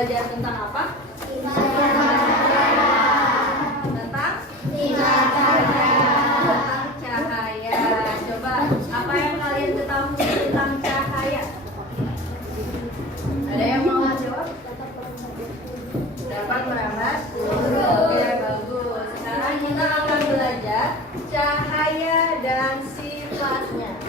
belajar tentang apa? Tentang cahaya. Coba, apa yang kalian ketahui tentang cahaya? Ada yang mau jawab? Dapat merambat? Oke, bagus. Sekarang kita akan belajar cahaya dan sifatnya.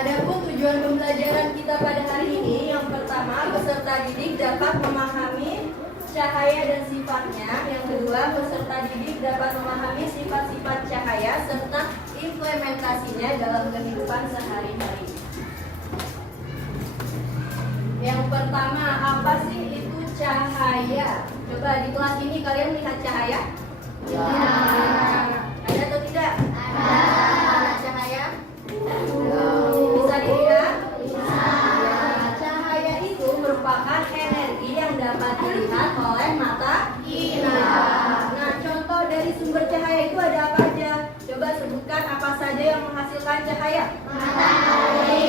Adapun tujuan pembelajaran kita pada hari ini, yang pertama, peserta didik dapat memahami cahaya dan sifatnya. Yang kedua, peserta didik dapat memahami sifat-sifat cahaya serta implementasinya dalam kehidupan sehari-hari. Yang pertama, apa sih itu cahaya? Coba di kelas ini kalian lihat cahaya? Ya. Ada atau tidak? Ada cahaya? Bisa dilihat? Bisa. Cahaya itu merupakan energi yang dapat dilihat oleh mata kita. Nah, contoh dari sumber cahaya itu ada apa aja? Coba sebutkan apa saja yang menghasilkan cahaya. Matahari,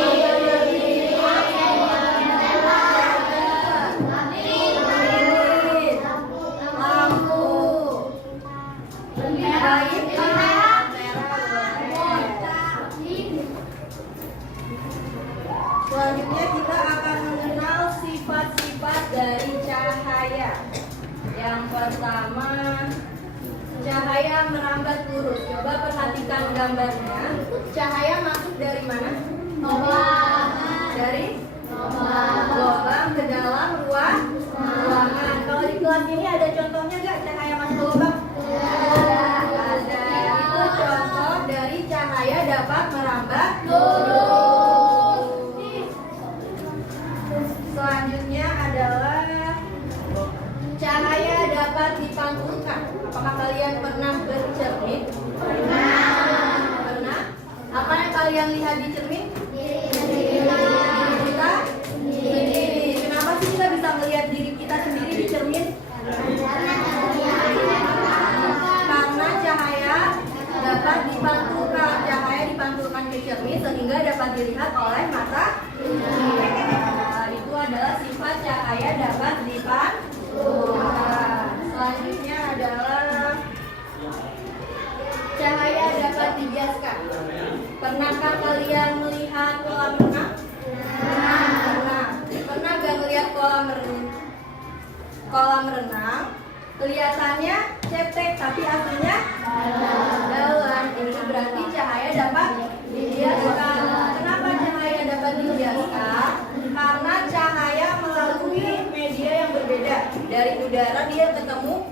selanjutnya kita akan mengenal sifat-sifat dari cahaya. Yang pertama, cahaya merambat lurus. Coba perhatikan gambarnya. Cahaya masuk dari mana? Dari lubang ke dalam ruangan. Kalau di kelas ini ada contohnya nggak cahaya masuk lubang? Ada. Itu contoh dari cahaya dapat merambat lurus. Selanjutnya adalah cahaya dapat dipantulkan. Apakah kalian pernah bercermin? Pernah. Apa yang kalian lihat di cermin? Diri kita sendiri. Kenapa sih kita bisa melihat diri kita sendiri di cermin? Karena cahaya dapat dipantulkan. Cahaya dipantulkan ke cermin sehingga dapat dilihat oleh mata. Itu adalah sifat cahaya dapat dipantulkan. Selanjutnya adalah cahaya dapat dibiaskan. Pernahkah kalian melihat kolam renang? Pernah. Pernah gak melihat kolam renang? Kelihatannya cetek tapi aslinya dalam. Ini berarti cahaya dapat dibiaskan. Kenapa cahaya dapat dibiaskan? Karena cahaya melalui media yang berbeda. Dari udara dia ketemu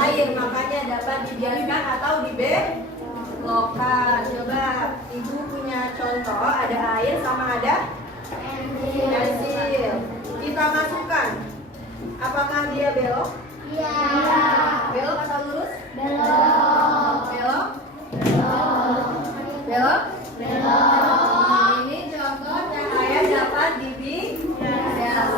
air, makanya dapat dibiaskan atau dibelokkan. Coba ibu punya contoh, ada air sama ada pensil. Kita masukkan. Apakah dia belok? Iya. Belok atau lurus? Belok. Belok? Belok? Belok. Ini contoh cahaya dapat dibiaskan.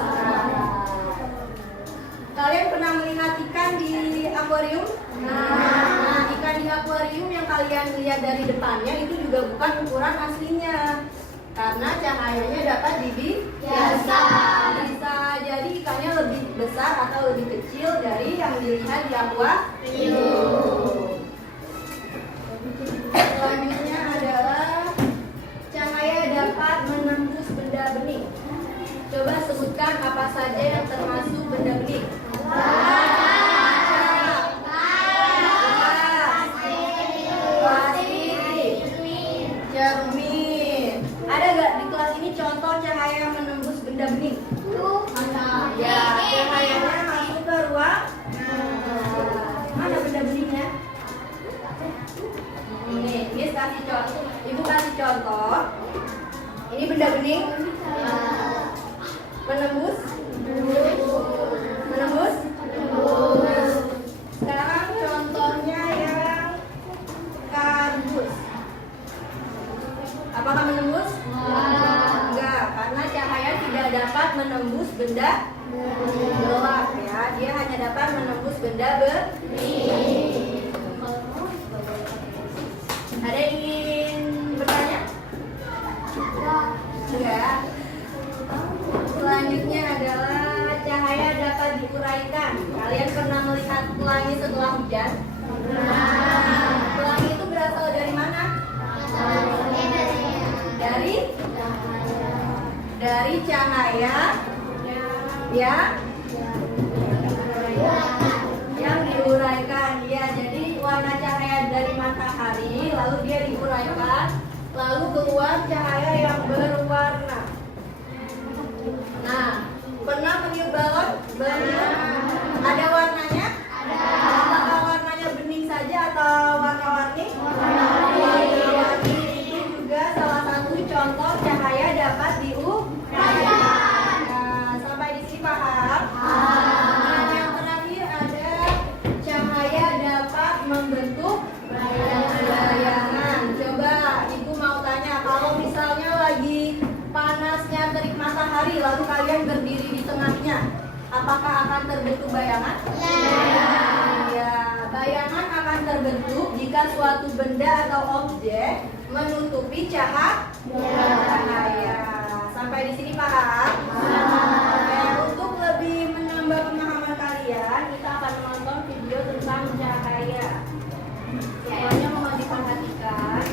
Kalian pernah melihat ikan di akuarium? Nah, ikan di akuarium yang kalian lihat dari depannya itu juga bukan ukuran aslinya. Karena cahayanya dapat dibiaskan. Bisa jadi ikannya lebih besar atau lebih kecil dari yang dilihat di akuarium. Selanjutnya adalah cahaya dapat menembus benda bening. Coba sebutkan apa saja yang termasuk benda bening. Cermin. Ada nggak di kelas ini contoh cahaya menembus benda bening? Ya, cahayanya masuk ke ruang. Mana benda beningnya? Ini kasih contoh. Ibu kasih contoh. Ini benda bening. Menembus. Sekarang contohnya yang kardus. Apakah menembus? Enggak, karena cahaya tidak dapat menembus benda gelap ya. Dia hanya dapat menembus benda bening. Ada yang ingin bertanya? Enggak. selanjutnya adalah cahaya dapat diuraikan. Kalian pernah melihat pelangi setelah hujan? Pelangi itu berasal dari mana? Dari cahaya yang diuraikan. Ya, jadi warna cahaya dari matahari lalu dia diuraikan, lalu keluar cahaya yang berwarna. Nah, pernah meniup balon? Benar. Ada warnanya? Ada. Apakah warnanya bening saja atau warna-warni? Warna-warni itu juga salah satu contoh cahaya dapat diuraikan. Nah, sampai di sini paham? Nah, yang terakhir ada cahaya dapat membentuk bayangan. Coba ibu mau tanya, kalau misalnya lagi panasnya terik matahari lalu kalian berdiri di tengahnya, apakah akan terbentuk bayangan? Ya, bayangan akan terbentuk jika suatu benda atau objek menutupi cahaya. Sampai di sini paham? Oke, untuk lebih menambah pemahaman kalian, kita akan menonton video tentang cahaya. Semuanya mohon diperhatikan.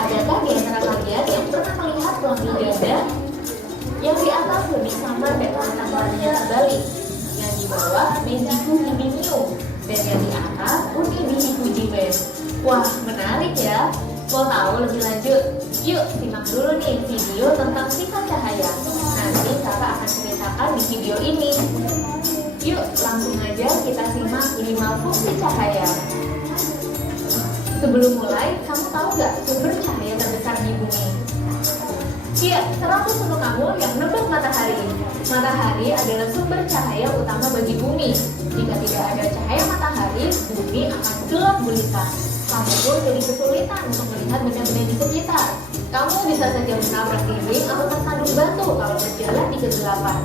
Adakah di antara kalian yang pernah melihat pelangi ganda? Yang di atas lebih samar dan tampilannya terbalik. Yang di bawah Bendiku Hibiniu dan yang di atas Unibihiku Jimen. Wah, menarik ya. Mau tahu lebih lanjut? Yuk simak dulu nih video tentang sifat cahaya. Nanti kakak akan ceritakan di video ini. Yuk langsung aja kita simak 5 fungsi cahaya. Sebelum mulai, kamu tahu gak sumber cahaya terbesar di bumi? Iya, 100 sunu kamu yang menembus matahari. Matahari adalah sumber cahaya utama bagi bumi. Jika tidak ada cahaya matahari, bumi akan gelap gulita. Kamu pun jadi kesulitan untuk melihat benda-benda di sekitar. Kamu bisa saja menabrak dinding atau tersandung batu kalau berjalan di kegelapan.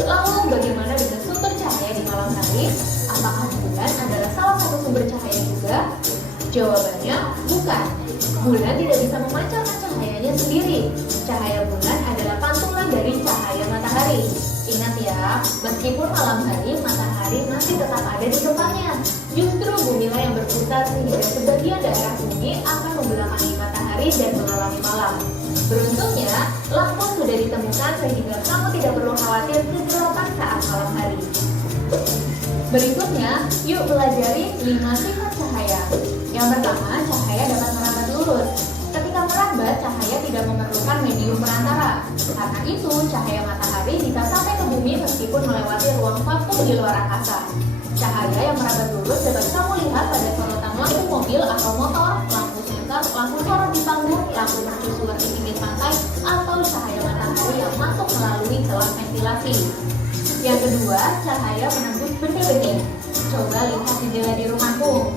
Lalu bagaimana dengan sumber cahaya di malam hari? Apakah bulan adalah salah satu sumber cahaya juga? Jawabannya bukan. Bulan tidak bisa memancarkan cahayanya sendiri. Cahaya bulan adalah pantulan dari cahaya matahari. Ingat ya, meskipun malam hari, matahari masih tetap ada di tempatnya. Justru bumilah yang berputar sehingga sebagian daerah bumi akan membelakangi matahari dan mengalami malam. Beruntungnya, lampu sudah ditemukan sehingga kamu tidak perlu khawatir kegelapan saat malam hari. Berikutnya, yuk pelajari 5 sifat cahaya. Yang pertama, cahaya dapat merambat lurus. Ketika merambat, cahaya tidak memerlukan medium perantara. Karena itu, cahaya matahari bisa sampai ke bumi meskipun melewati ruang vakum di luar angkasa. Cahaya yang merambat lurus dapat kamu lihat pada sorotan lampu mobil atau motor, lampu senter, lampu sorot di panggung, lampu mercusuar di pinggir pantai, atau cahaya matahari yang masuk melalui celah ventilasi. Yang kedua, cahaya menembus benih-benih. Coba lihat jendela di rumahmu.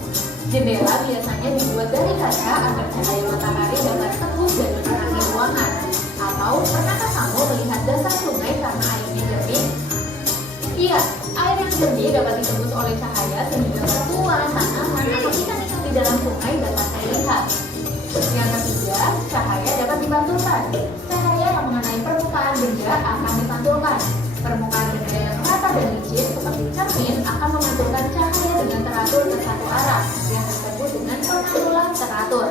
Jendela biasanya dibuat dari kaca agar cahaya matahari dapat tembus dan menerangi ruangan. Atau pernahkah kamu melihat dasar sungai karena airnya jernih? Iya, air yang jernih dapat ditembus oleh cahaya sehingga batuan, tanaman, atau ikan-ikan di dalam sungai dapat terlihat. Yang ketiga, cahaya dapat dipantulkan. Cahaya yang mengenai permukaan benda akan dipantulkan. Permukaan benda yang rata dan licin seperti cermin akan memantulkan cahaya dengan teratur ke satu arah yang disebut dengan pemantulan teratur.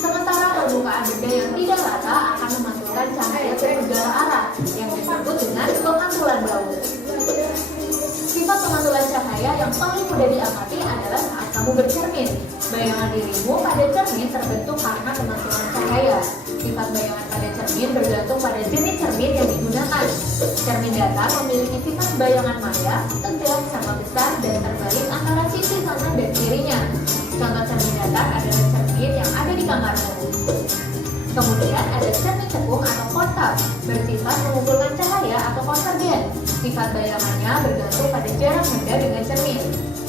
Sementara permukaan benda yang tidak rata akan memantulkan cahaya ke segala arah yang disebut dengan pemantulan baut. Sifat pemantulan cahaya yang paling mudah diamati adalah saat kamu bercermin. Bayangan dirimu pada cermin terbentuk karena pemantulan cahaya. Sifat bayangan pada cermin bergantung pada jenis cermin yang digunakan. Cermin datar memiliki sifat bayangan maya, tegak sama besar dan terbalik antara sisi kanan dan kirinya. Contoh cermin datar adalah cermin yang ada di kamarmu. Kemudian ada cermin cekung atau konkav, bersifat mengumpulkan cahaya atau konvergen. Sifat bayangannya bergantung pada jarak benda dengan cermin.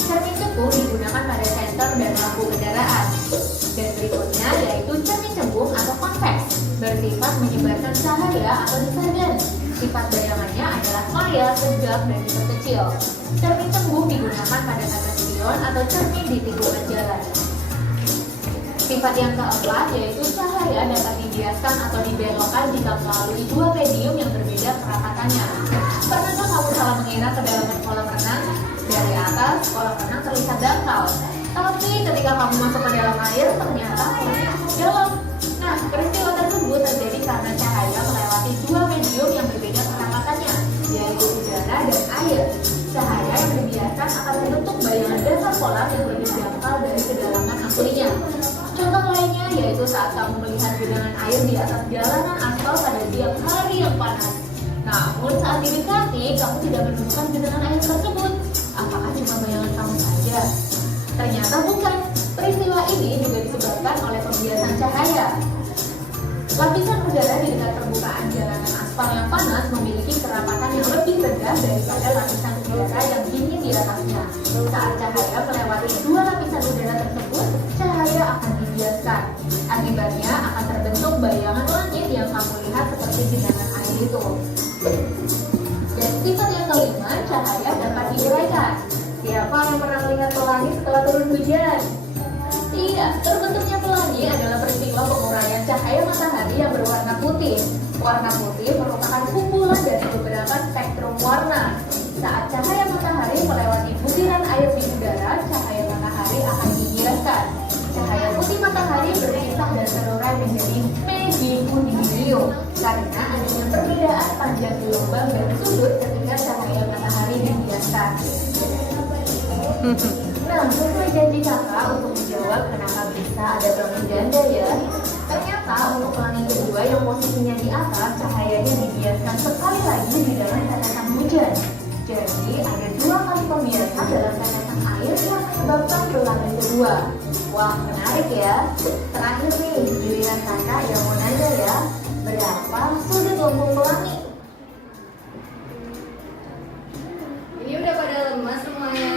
Cermin cekung digunakan pada senter dan lampu kendaraan. Dan berikutnya yaitu cermin cembung atau konveks, bersifat menyebarkan cahaya atau divergen. Sifat bayangannya adalah maya, tegak, dan diperkecil. Cermin cembung digunakan pada kaca spion atau cermin di tikungan jalan. Sifat yang keempat yaitu cahaya dapat dibiaskan atau dibelokkan jika melalui dua medium yang berbeda kerapatannya. Pernahkah kamu salah mengira kedalaman kolam renang? Dari atas, kolam renang terlihat dangkal. Tapi ketika kamu masuk ke dalam air, ternyata kolamnya cukup dalam. Nah, peristiwa tersebut terjadi karena cahaya melewati dua medium yang berbeda kerapatannya, yaitu udara dan air. Cahaya yang dibiaskan akan membentuk bayangan dasar kolam yang lebih dangkal dari kedalaman aslinya. Contoh lainnya yaitu saat kamu melihat genangan air di atas jalanan aspal pada siang hari yang panas. Namun saat didekati, kamu tidak menemukan genangan air tersebut. Apakah cuma bayangan kamu saja? Ternyata bukan. Peristiwa ini juga disebabkan oleh pembiasan cahaya. Lapisan udara di dekat permukaan jalanan aspal yang panas memiliki kerapatan yang lebih rendah daripada lapisan udara yang dingin di atasnya. Saat cahaya melewati dua lapisan udara tersebut, cahaya akan dibiaskan. Akibatnya akan terbentuk bayangan langit yang kamu lihat seperti genangan air itu. Dan sifat yang kelima, cahaya dapat diuraikan. Siapa yang pernah melihat pelangi setelah turun hujan? Tidak, terbentuknya pelangi adalah peristiwa penguraian cahaya matahari yang berwarna putih. Warna putih merupakan kumpulan dari beberapa spektrum warna. Saat cahaya matahari melewati butiran air di udara, cahaya matahari akan dibiaskan. Cahaya putih matahari berpisah dan terurai menjadi megikuninio karena adanya perbedaan panjang gelombang dan sudut ketika cahaya matahari dibiaskan. Nah, sesuai janji kakak untuk menjawab kenapa bisa ada pelangi ganda ya. Ternyata untuk pelangi kedua yang posisinya di atas, cahayanya dibiaskan sekali lagi di dalam tetesan hujan. Jadi ada dua kali pembiasan dalam tetesan air yang menyebabkan pelangi kedua. Wah, menarik ya. Terakhir nih, giliran kakak yang mau nanya ya, berapa sudut lumbung pelangi? Ini udah pada lemas semuanya.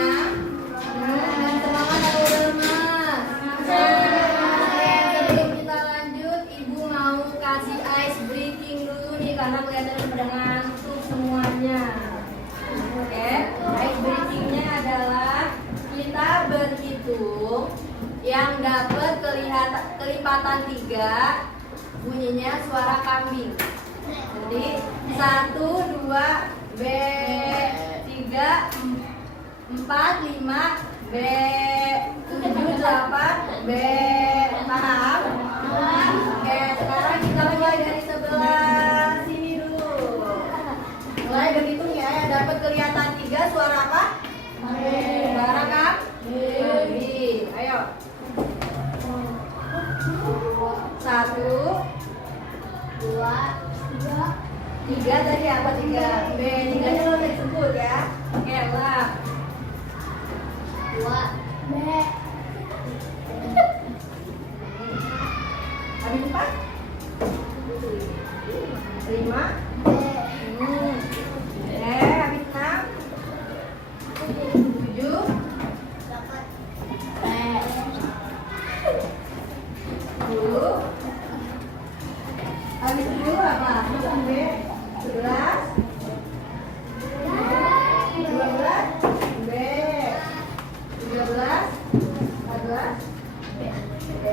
Semangat atau udah lemas? Sebelum kita lanjut, Ibu mau kasih ice breaking dulu nih karena kelihatan pada ngantuk semuanya. Oke, ice breakingnya adalah kita berhitung yang dapat kelipatan 3 bunyinya suara kambing. Jadi 1, 2, B, 3, 4, 5, B, 7, 8, B. Paham? Oke, sekarang kita mulai dari sebelah sini dulu. Mulai berhitung ya, yang dapat kelihatan 3 suara apa? Suara kambing. Ayo. 1, 2, 3 tadi apa 3? B, 3 nya lo tadi sebut ya. Oke, lah. 2, B. Habis 4? 5, B. Habis 6? 7, 8, B. 10. Habis 10 apa? B. 11, 12, B. 13, 14, B.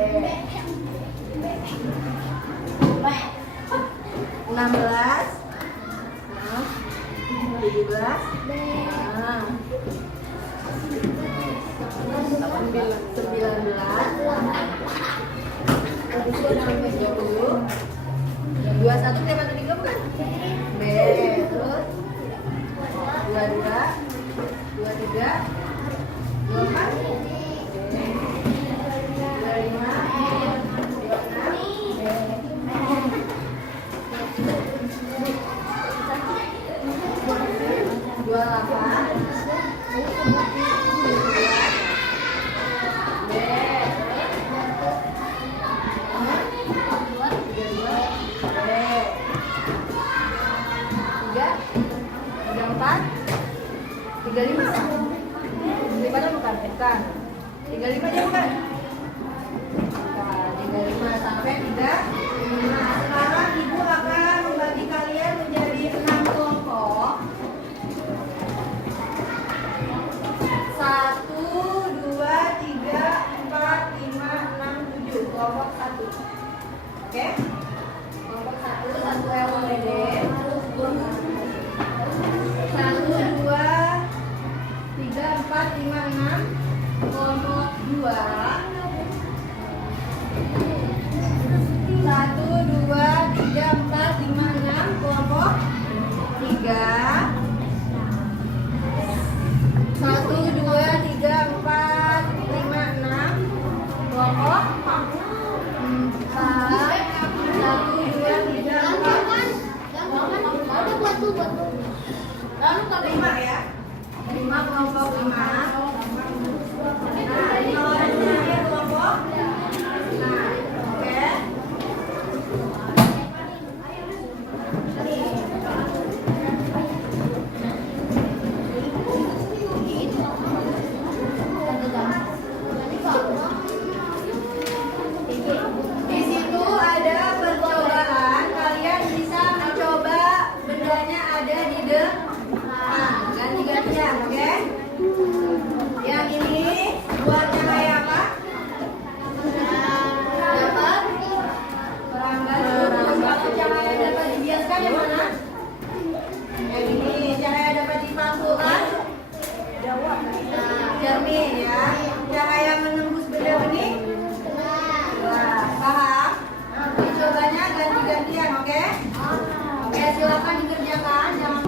16, 17, 21 kita bantu 3 bukan? B, terus 22, 23, 24, 35. 35 bukan? Bukan. 35 dia bukan? Bukan. 35 sampai 35. Sekarang Ibu akan membagi kalian menjadi 6 kelompok. 1, 2, 3, 4, 5, 6, 7. Oke? Kelompok 1, 1 LWD. 1, 2, 3, 4, 5, 6. Kelompok 2. 1, 2, 3, 4, 5, 6. Kelompok 3. 1, 2, 3, 4, 5, 6. Kelompok 4. 1, 2, 3, 4. Lalu ke 5 ya. 5 kelompok 5. Nah, 5 orangnya ya kelompok. Nah, oke. Di situ ada percobaan. Kalian bisa mencoba bendanya ada di depan. Ganti-gantian, oke? Yang ini buat cahaya apa? Dapat perangkat lurus. Kalau cahaya dapat dibiaskan yang mana? Yang ini cahaya dapat dipalsukan. Nah, cermin ya. Cahaya menembus benda bening. Wah, paham? Dicobanya ganti-gantian, oke? Oke, silakan dikerjakan. Jangan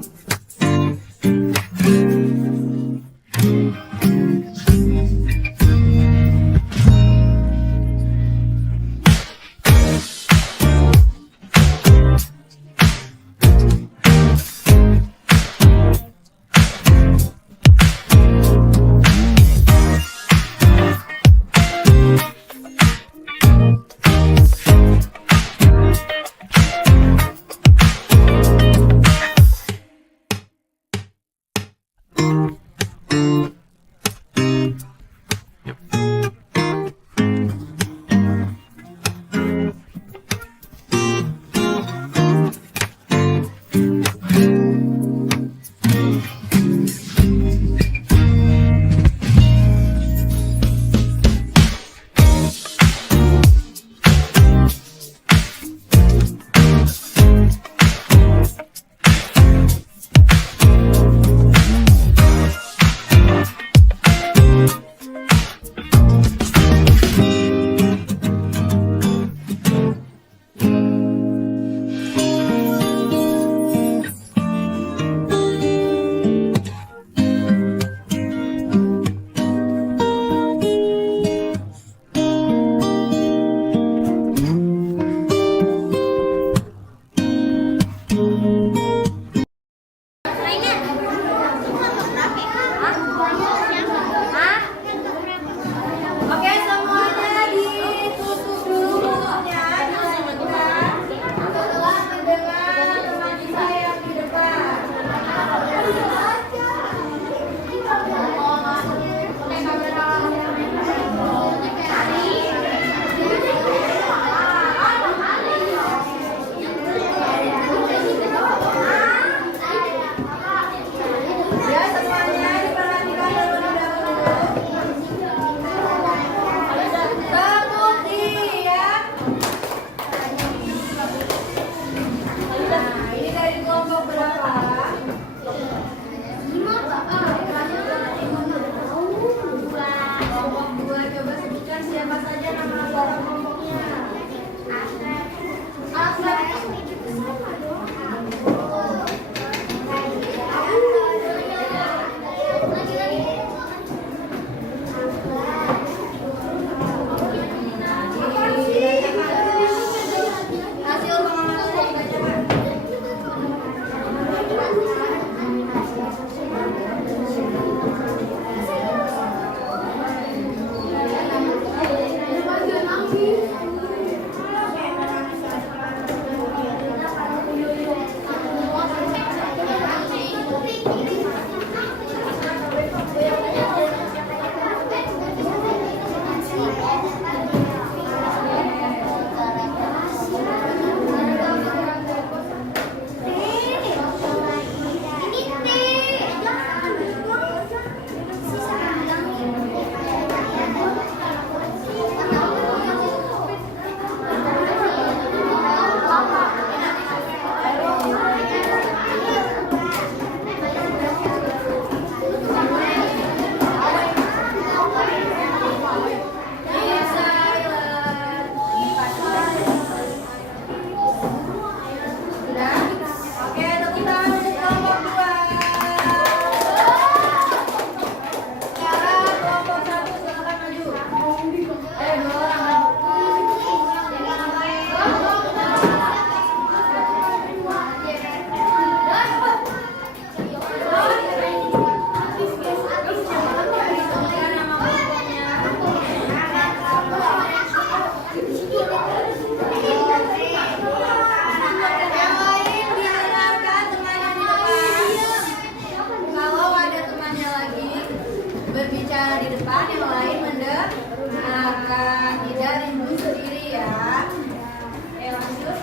di depan, yang lain mendengarkan. Tidak rindu sendiri ya. Oke, lanjut.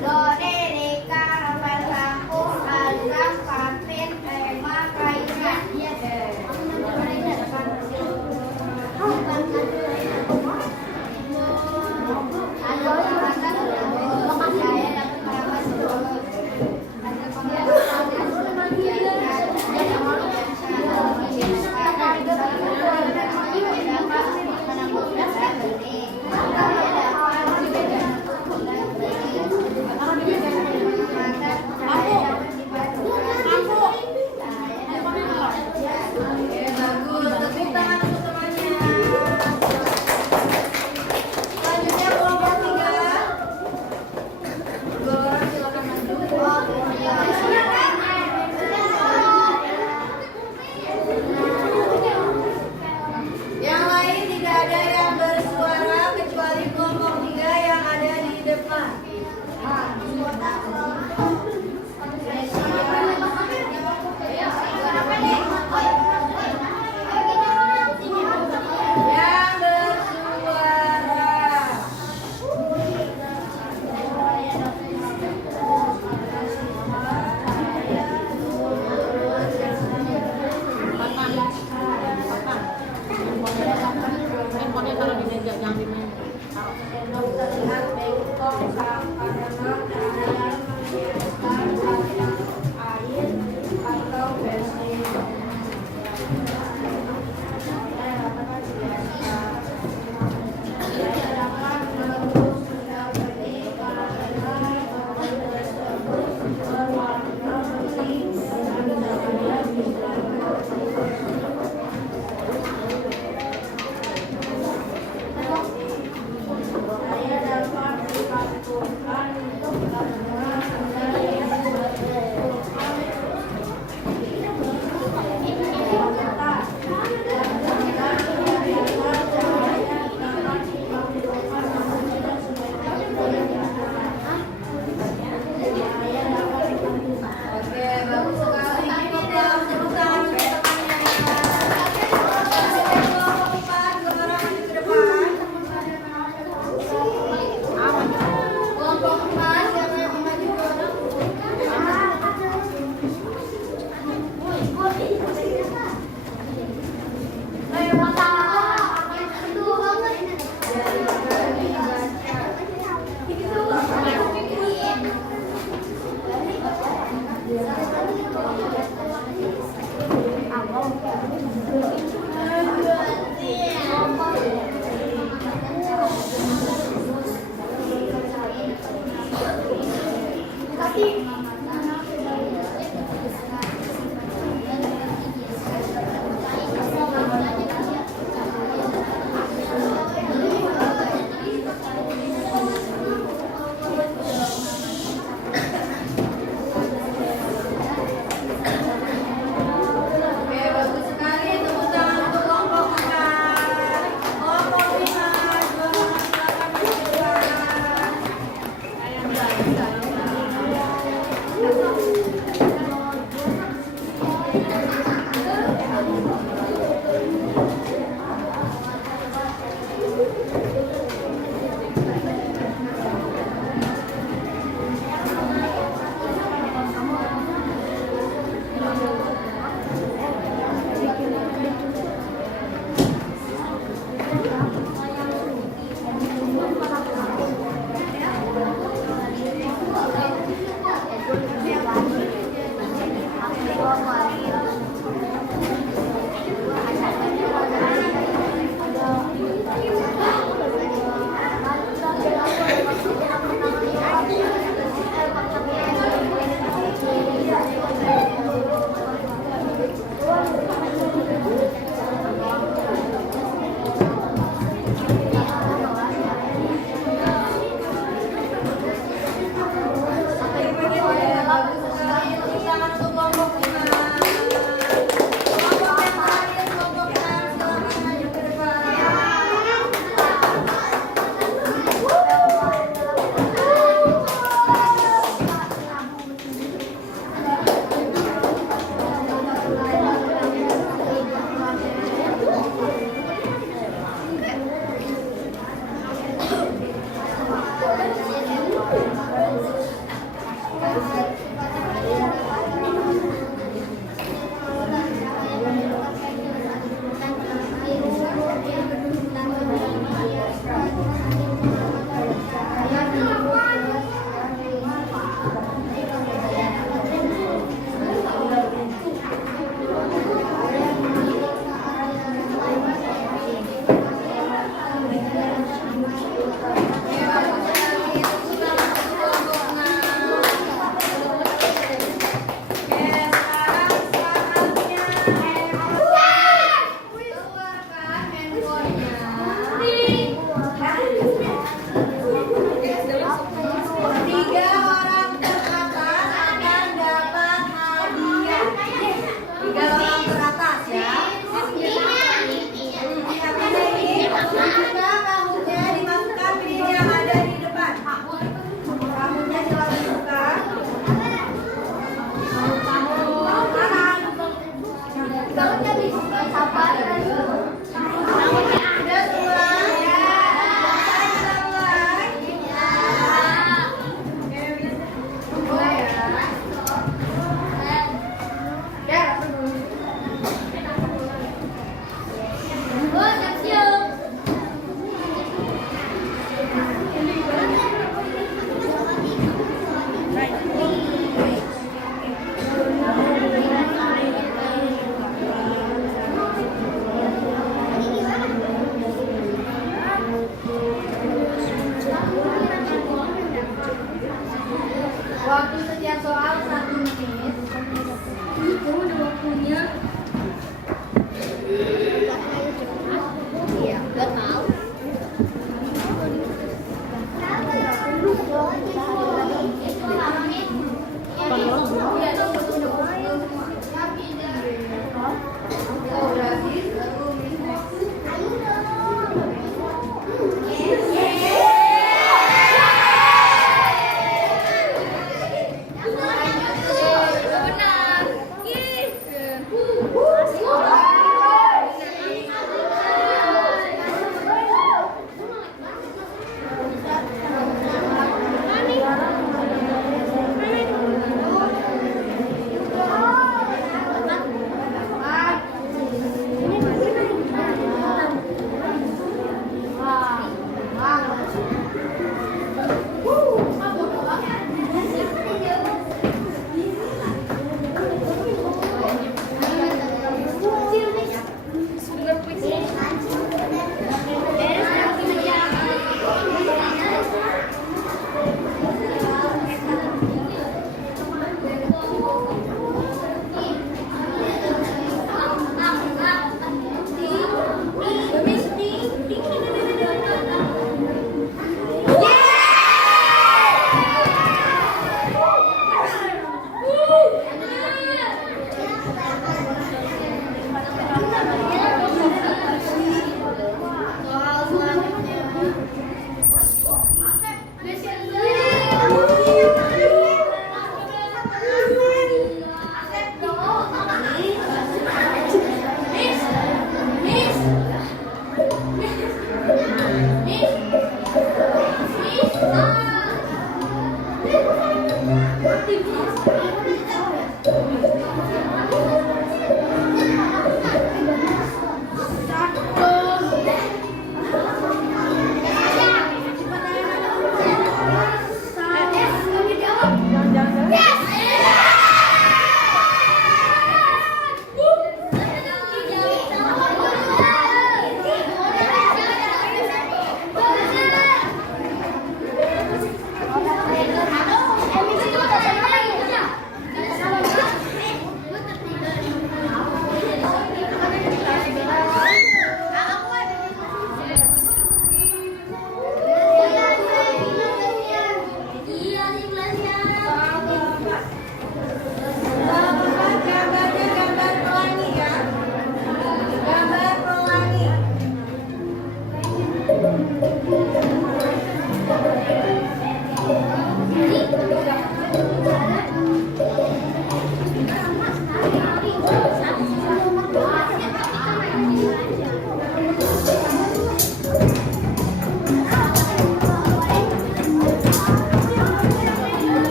Do, re, re, ka, hafal kampung, algam, pampen, tema, kainan.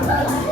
Wah,